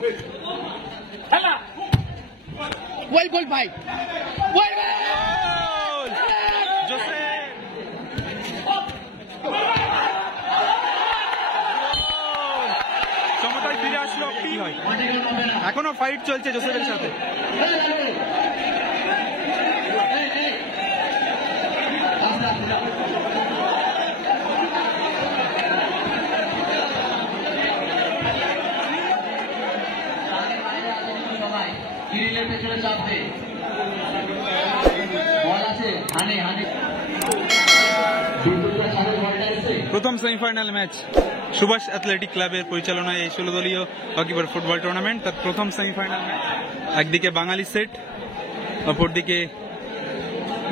Well goal ভাই well গোল Joseph সমতায় ফিরে আসলো কি হয় এখনো ফাইট চলছে জোসেফের সাথে প্রথম সেমিফাইনাল ম্যাচ সুভাষ অ্যাথলেটিক ক্লাবের পরিচালনায় এই 16 দলীয় হকিবার ফুটবল টুর্নামেন্ট তার প্রথম সেমিফাইনাল ম্যাচ একদিকে বাঙালি সেট অপরদিকে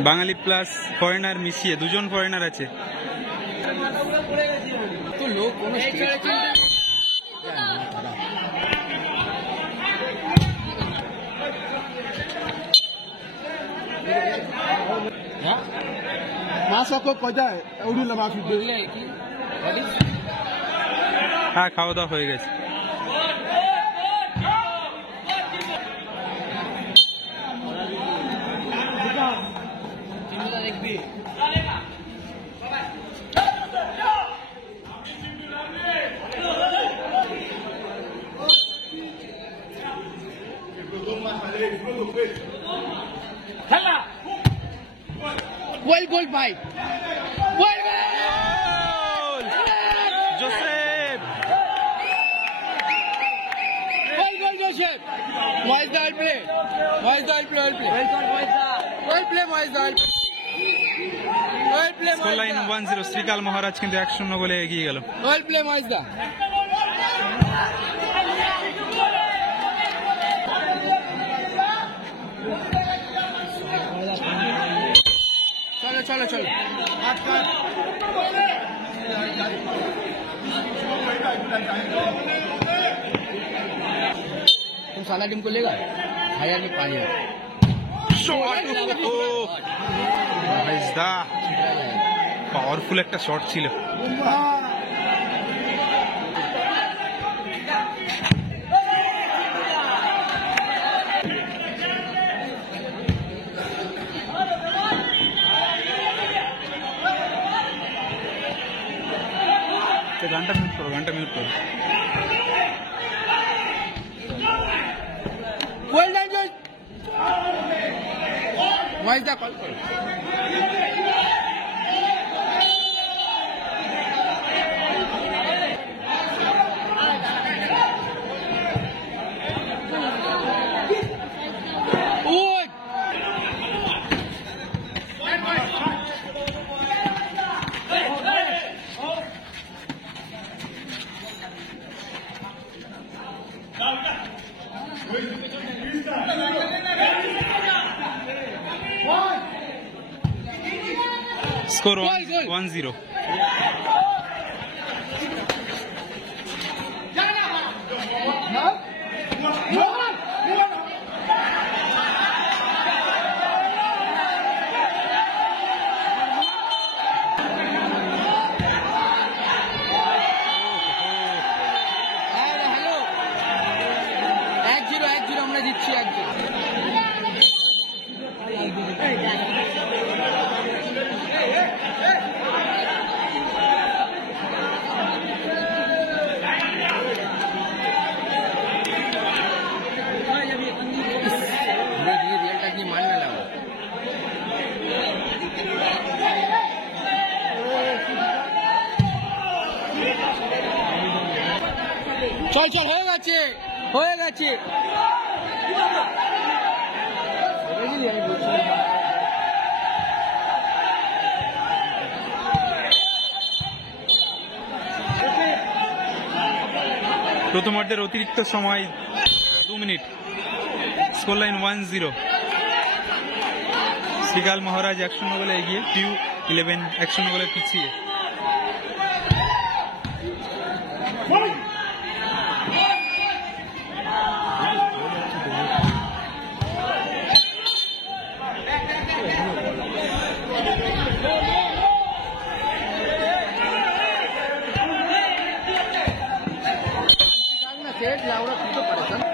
বাঙালি প্লাস ফরেনার মিশিয়ে দুজন ফরেনার আছে হ্যাঁ খাওয়া দাওয়া হয়ে গেছে well goal ভাই well goal Joseph well goal Joseph wise the play well play score line 1-0 Srikal মহারাজ কিন্তু 1-0 গোলে এগিয়ে গেল well play Maizda चलो तुम साला टीम को लेगा खाया नहीं पाया পাওয়ারফুল একটা শট ছিল ঘন্টা মিনিট করো well done Josh Maizda call करो স্কোর 1-0 আমরা জিতছি 1-0 চল হয়ে গেছে প্রথমার্ধের অতিরিক্ত সময় 2 মিনিট স্কোর লাইন 1-0 শ্রীকাল মহারাজ 1-0 গোলে এগিয়ে টিউ 11 1-0 গোলে পিছিয়ে Laura,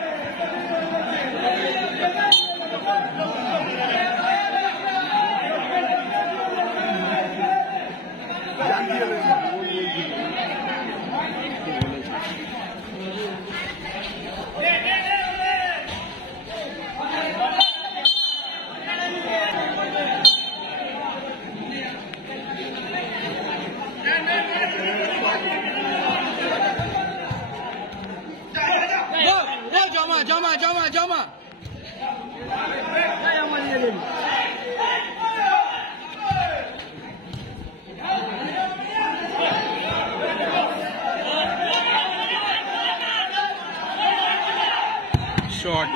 জমা জমা জমা জমা শট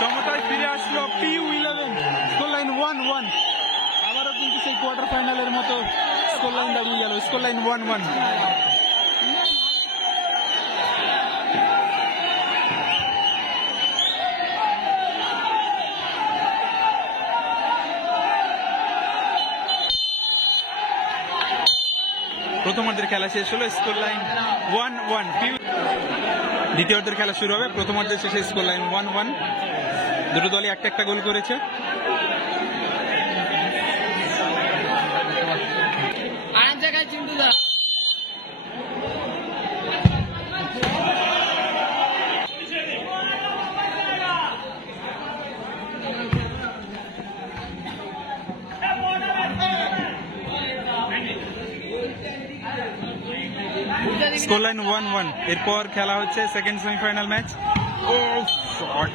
সমতায় ফিরে আসলো PU11 স্কোর লাইন 1-1 আবারও কিন্তু সেই কোয়ার্টার ফাইনালের মতো স্কোর লাইন দাঁড়িয়ে গেল স্কোর লাইন 1-1 প্রথমার্ধের খেলা শেষ হলো স্কোর লাইন 1-1 দ্বিতীয়ার্ধের খেলা শুরু হবে প্রথমার্ধের শেষে স্কোর লাইন 1-1 দুটো দলই একটা গোল করেছে আরেক জায়গায় চিন্টু দা স্কোর লাইন 1-1 এরপর খেলা হচ্ছে সেকেন্ড সেমিফাইনাল ম্যাচ ও শট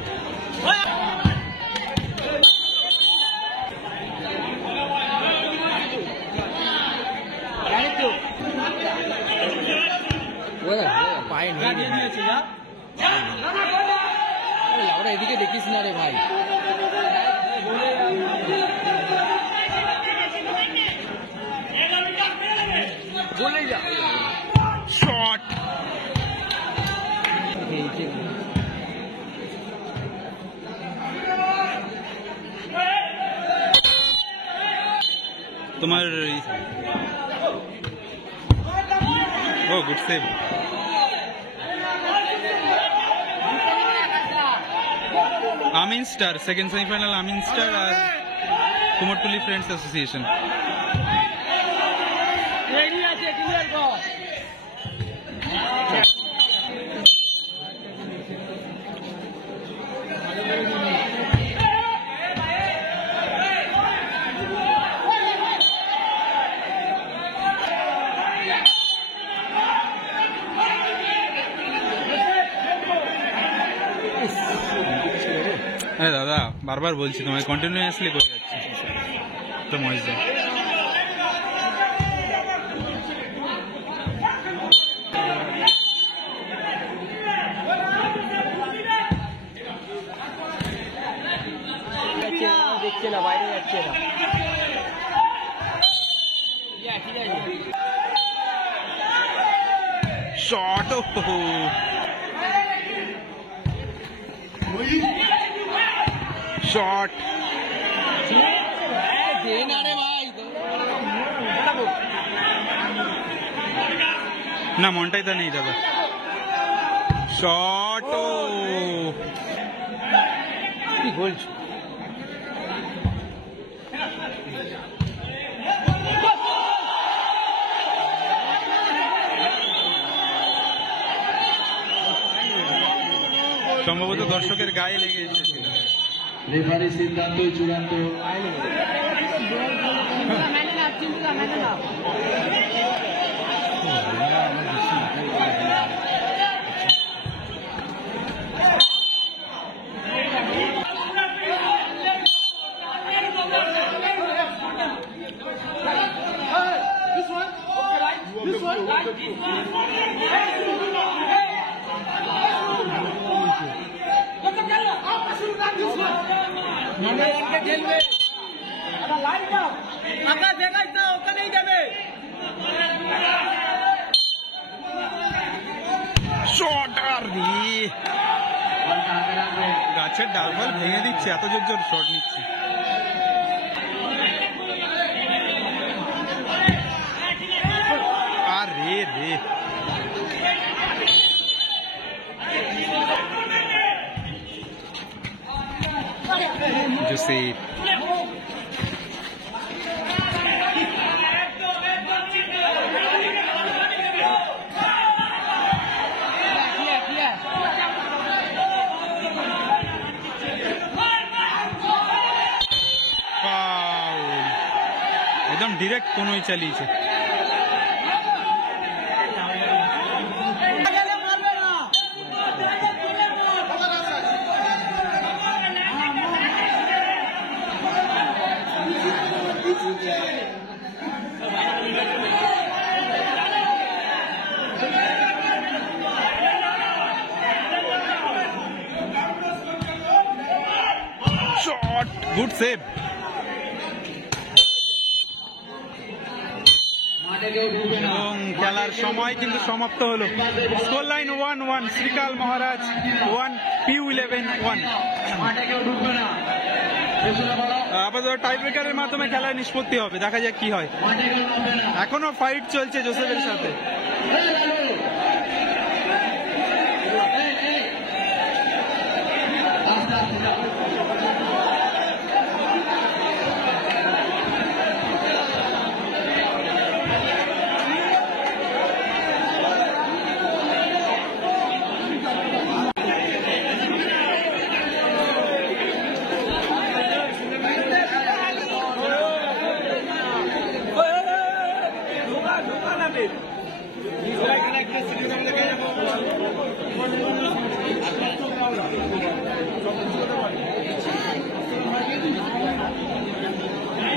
ওরা এদিকে দেখিস না রে ভাই বলে যা শট তোমার ও গুড সেভ আমিন স্টার সেকেন্ড সেমিফাইনাল আমিন স্টার আর কুমোরটুলি ফ্রেন্ডস অ্যাসোসিয়েশন আরে দাদা বারবার বলছি তোমায় কন্টিনিউয়াসলি করে যাচ্ছি তো মজা দেখছে না বাইরে যাচ্ছে না শট শট না মনটাই তো নেই দাদা শট কি বলছো সম্ভবত দর্শকের গায়ে লেগে এসেছিল রেফারি সিদ্ধান্ত চূড়ান্ত গাছের ডালফাল ভেঙে দিচ্ছে এত জোর জোর শট নিচ্ছে আর রে রে Joseph ডিরেক্ট কোনোই চালিয়েছে। Shot, good save. এবং খেলার সময় কিন্তু সমাপ্ত হলো। স্কোর লাইন 1-1, শ্রীকাল মহারাজ 1, PU11 1। আপাতত টাই ব্রেকারের মাধ্যমে খেলায় নিষ্পত্তি হবে, দেখা যাক কি হয়। এখনো ফাইট চলছে জোসেফের সাথে।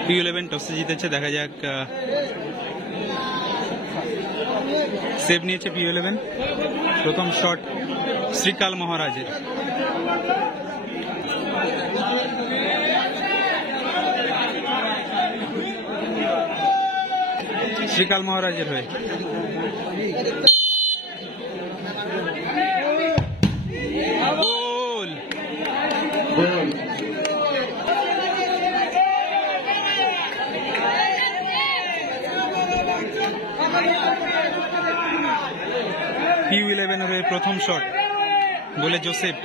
PU11 টসে জিতেছে, দেখা যাক। সেভ নিয়েছে PU11। প্রথম শট শ্রীকাল মহারাজের। শ্রীকাল মহারাজের হয়ে গোল। PU11 এর প্রথম শট, গোলে জোসেফ।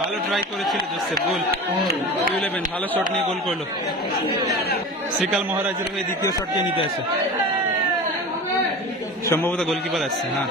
ভালো ট্রাই করেছিল জোসেফ, গোল। PU11 ভালো শট নিয়ে গোল করলো। শ্রীকাল মহারাজের হয়ে দ্বিতীয় শটকে নিতে আসে, সম্ভবত গোলকিপার আসছে। হ্যাঁ,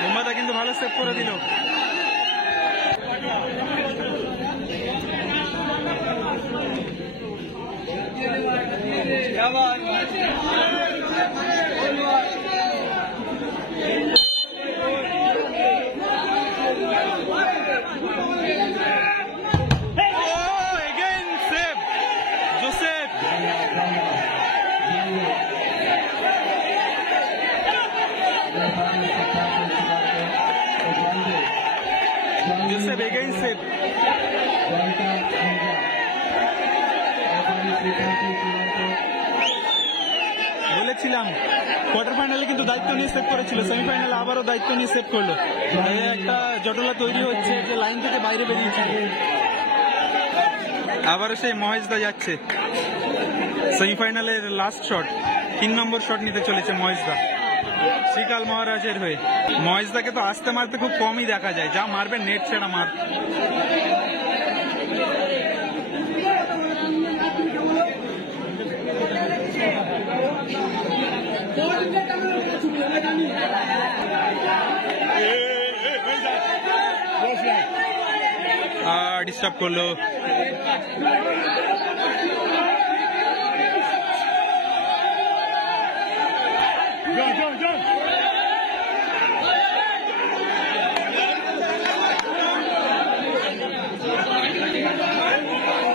মোহাম্মদা কিন্তু ভালো সেভ করে দিল। Joseph again save. বলেছিলাম কোয়ার্টার ফাইনালে কিন্তু দায়িত্ব নিয়ে সেভ করেছিল, সেমিফাইনালে আবারও দায়িত্ব নিয়ে সেভ করলো। একটা জটলা তৈরি হচ্ছে যে লাইন থেকে বাইরে বেরিয়েছিল। আবারও সেই মহেশদা যাচ্ছে সেমিফাইনালের লাস্ট শট, 3 নম্বর শট নিতে চলেছে মহেশদা শ্রীকাল মহারাজের হয়ে। মহেশদাকে তো আসতে মারতে খুব কমই দেখা যায়, যা মারবে নেট ছেড়া মার। ডিস্টার্ব করলো।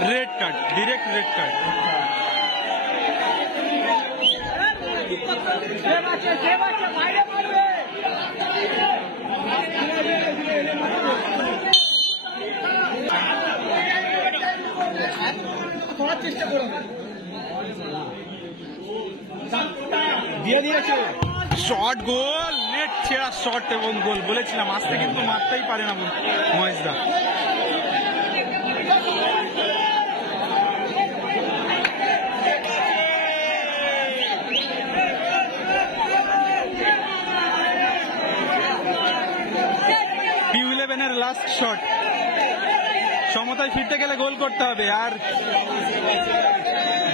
Red card, direct red card. চেষ্টা করো, দিয়ে দিয়েছে শট, গোল, নেট ছেড়া শট এবং গোল। বলেছিলাম আসতে কিন্তু মারতেই পারে না মহেশদা। শট, সমতায় ফিরতে গেলে গোল করতে হবে, আর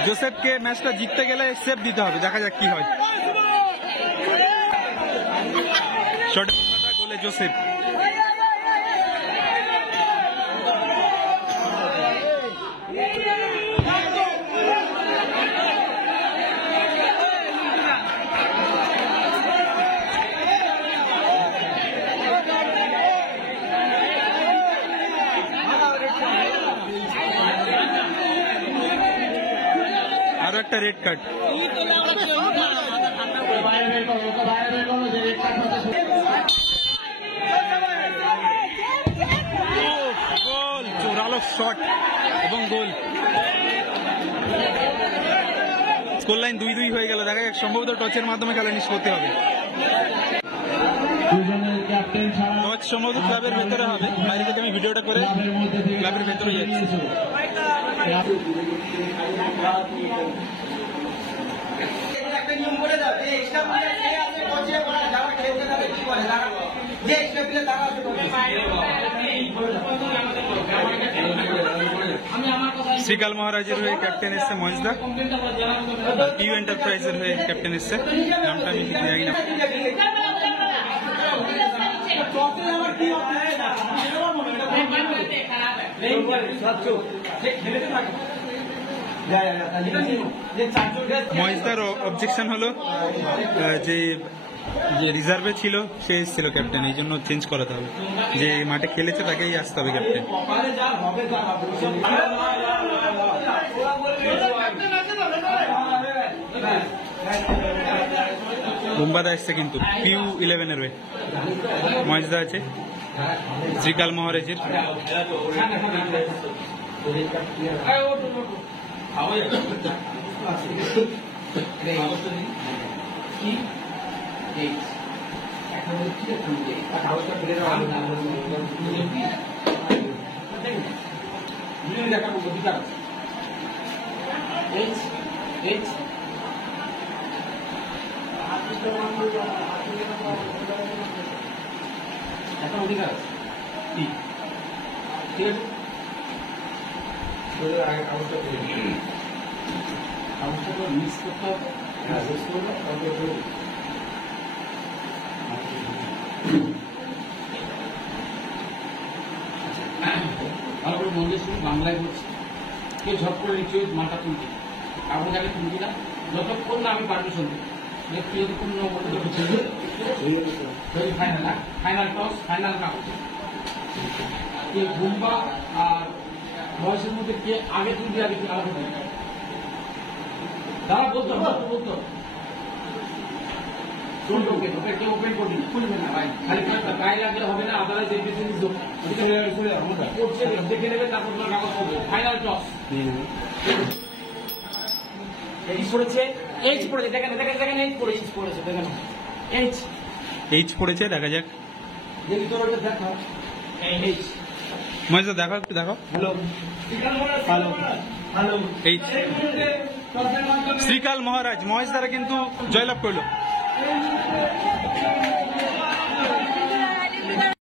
জোসেফকে ম্যাচটা জিততে গেলে সেভ দিতে হবে। দেখা যাক কি হয়। শট, গোলে জোসেফ। আরো একটা রেড কার্ড। গোল, জোরালো শট এবং গোল। স্কোর লাইন 2-2 হয়ে গেল। দেখা যাক, সম্ভবত টচের মাধ্যমে খেলা নিষ্পত্তি হবে। টচ সম্ভবত ক্লাবের ভেতরে হবে। বাইরে থেকে আমি ভিডিওটা করে ক্লাবের ভেতরে যাচ্ছি। শ্রীকাল মহারাজের হয়ে ক্যাপ্টেন এসছে মহেশদা, পিউ এন্টারপ্রাইজের হয়ে ক্যাপ্টেন এসছে, নামটা আমি ঠিক জানি না। মহেশদার অবজেকশন হলো যে রিজার্ভে ছিল সে এসেছিল ক্যাপ্টেন, এই জন্য চেঞ্জ করাতে হবে। যে মাঠে খেলেছে তাকেই আসতে হবে ক্যাপ্টেন। বোম্বাদা এসছে কিন্তু পিউ 11-এর হয়ে। মহেশদা আছে, শ্রীকাল মহারাজের। মিস করতে হবে। ভালো করে মন দিয়ে শুনি, বাংলায় বলছি। কেউ ঝট করে নিচ্ছে মালটা তুলতে, কাগজ আগে তুলবি না যতক্ষণ না আমি পারমিশন দিই। ব্যক্তি যদি কোনো ফাইনাল ফাইনাল টস, ফাইনাল কাগজ। কে বুম্বা আর বয়সের মধ্যে কে আগে তুলবি, আগে আলাদা হবে। দাঁড়া, বলতো বলতো কেউ ওপেন করবি না, খুলবে না ভাই। খালি গায়ে লাগলে হবে না, আদালত দেখে নেবে, তারপর তোমার কাগজ করবে। ফাইনাল টস পড়েছে, এইচ পড়েছে, দেখেন দেখেন দেখেন, এইচ পড়েছে দেখেন, এইচ পড়েছে। দেখা যাক, দেখি তোর ওটা দেখা। এইচ মহেশদা দেখো, একটু দেখো। হ্যালো হ্যালো হ্যালো, এইচ। শ্রীকাল মহারাজ মহেশ দ্বারা কিন্তু জয়লাভ করলো।